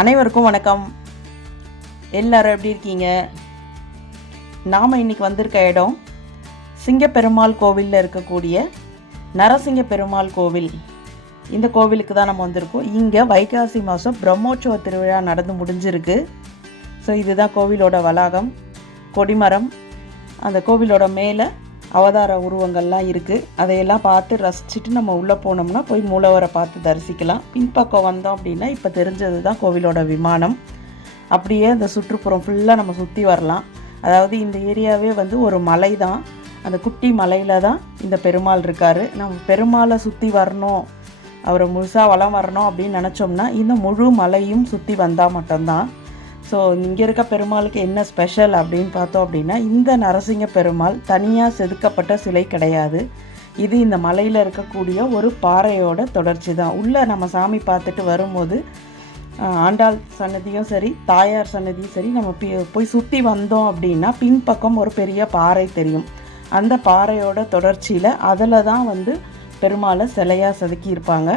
அனைவருக்கும் வணக்கம். எல்லாரும் எப்படி இருக்கீங்க? நாம் இன்னைக்கு வந்திருக்க இடம் சிங்கப்பெருமாள் கோவிலில் இருக்கக்கூடிய நரசிங்க பெருமாள் கோவில். இந்த கோவிலுக்கு தான் நம்ம வந்திருக்கோம். இங்கே வைகாசி மாதம் பிரம்மோற்சவ திருவிழா நடந்து முடிஞ்சிருக்கு. ஸோ இதுதான் கோவிலோட வளாகம் கொடிமரம். அந்த கோவிலோட மேலே அவதார உருவங்கள்லாம் இருக்குது அதையெல்லாம் பார்த்து ரசிச்சுட்டு நம்ம உள்ளே போனோம்னா போய் மூலவரை பார்த்து தரிசிக்கலாம். பின்பக்கம் வந்தோம் அப்படின்னா இப்போ தெரிஞ்சது தான் கோவிலோட விமானம். அப்படியே அந்த சுற்றுப்புறம் ஃபுல்லாக நம்ம சுற்றி வரலாம். அதாவது இந்த ஏரியாவே வந்து ஒரு மலை தான் அந்த குட்டி மலையில் தான் இந்த பெருமாள் இருக்கார். நம்ம பெருமாளை சுற்றி வரணும். அவரை முழுசாக வளம் வரணும் அப்படின்னு நினச்சோம்னா இந்த முழு மலையும் சுற்றி வந்தால் மட்டும்தான். ஸோ இங்கே இருக்க பெருமாளுக்கு என்ன ஸ்பெஷல் அப்படின்னு பார்த்தோம் அப்படின்னா இந்த நரசிங்க பெருமாள் தனியாக செதுக்கப்பட்ட சிலை கிடையாது. இது இந்த மலையில் இருக்கக்கூடிய ஒரு பாறையோட தொடர்ச்சி தான். உள்ளே நம்ம சாமி பார்த்துட்டு வரும்போது ஆண்டாள் சன்னதியும் சரி தாயார் சன்னதியும் சரி நம்ம போய் சுற்றி வந்தோம் அப்படின்னா பின்பக்கம் ஒரு பெரிய பாறை தெரியும். அந்த பாறையோட தொடர்ச்சியில் அதில் தான் வந்து பெருமாளை சிலையாக செதுக்கி இருப்பாங்க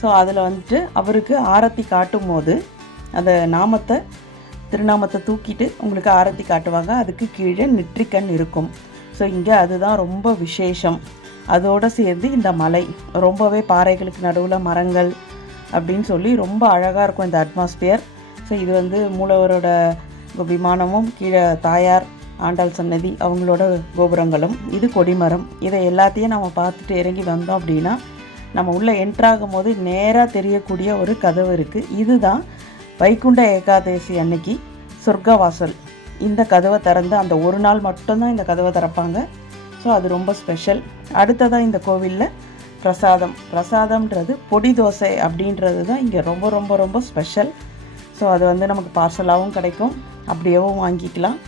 ஸோ அதில் வந்துட்டு அவருக்கு ஆரத்தி காட்டும் போது அந்த நாமத்தை திருநாமத்தை தூக்கிட்டு உங்களுக்கு ஆரத்தி காட்டுவாங்க. அதுக்கு கீழே நெற்றிக்கண் இருக்கும். ஸோ இங்கே அதுதான் ரொம்ப விசேஷம். அதோடு சேர்ந்து இந்த மலை ரொம்பவே பாறைகளுக்கு நடுவில் மரங்கள் அப்படின்னு சொல்லி ரொம்ப அழகாக இருக்கும் இந்த அட்மாஸ்பியர் ஸோ இது வந்து மூலவரோட விமானமும் கீழே தாயார் ஆண்டாள் சன்னதி அவங்களோட கோபுரங்களும் இது கொடிமரம். இதை எல்லாத்தையும் நம்ம பார்த்துட்டு இறங்கி வந்தோம் அப்படின்னா நம்ம உள்ளே என்ட்ராகும் போது நேராக தெரியக்கூடிய ஒரு கதவு இருக்குது இதுதான் வைகுண்ட ஏகாதசி அன்னைக்கு சொர்க்கவாசல். இந்த கதவை திறந்து அந்த ஒரு நாள் மட்டும்தான் இந்த கதவை திறப்பாங்க. ஸோ அது ரொம்ப ஸ்பெஷல் அடுத்ததாக இந்த கோவிலில் பிரசாதம். பிரசாதம்ன்றது பொடி தோசை அப்படின்றது தான் இங்கே ரொம்ப ரொம்ப ரொம்ப ஸ்பெஷல் ஸோ அது வந்து நமக்கு பார்சலாகவும் கிடைக்கும். அப்படியேவும் வாங்கிக்கலாம்.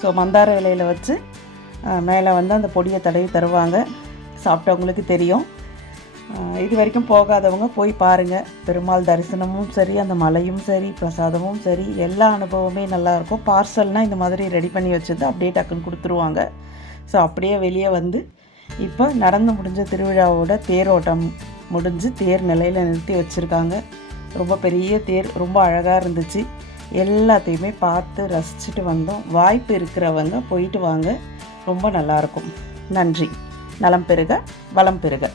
ஸோ மந்தார இலையில் வச்சு மேலே வந்து அந்த பொடியை தடவி தருவாங்க. சாப்பிட்டவங்களுக்கு தெரியும். இது வரைக்கும் போகாதவங்க போய் பாருங்கள் பெருமாள் தரிசனமும் சரி அந்த மலையும் சரி பிரசாதமும் சரி எல்லா அனுபவமே நல்லாயிருக்கும் பார்சல்னால் இந்த மாதிரி ரெடி பண்ணி வச்சது அப்படியே டக்குன்னு கொடுத்துருவாங்க. ஸோ அப்படியே வெளியே வந்து இப்போ நடந்து முடிஞ்ச திருவிழாவோட தேரோட்டம் முடிஞ்சு தேர் நிலையில் நிறுத்தி வச்சுருக்காங்க. ரொம்ப பெரிய தேர் ரொம்ப அழகாக இருந்துச்சு. எல்லாத்தையுமே பார்த்து ரசிச்சுட்டு வந்தோம். வாய்ப்பு இருக்கிறவங்க போயிட்டு வாங்க. ரொம்ப நல்லாயிருக்கும் நன்றி. நலம் பெருக வளம் பெருக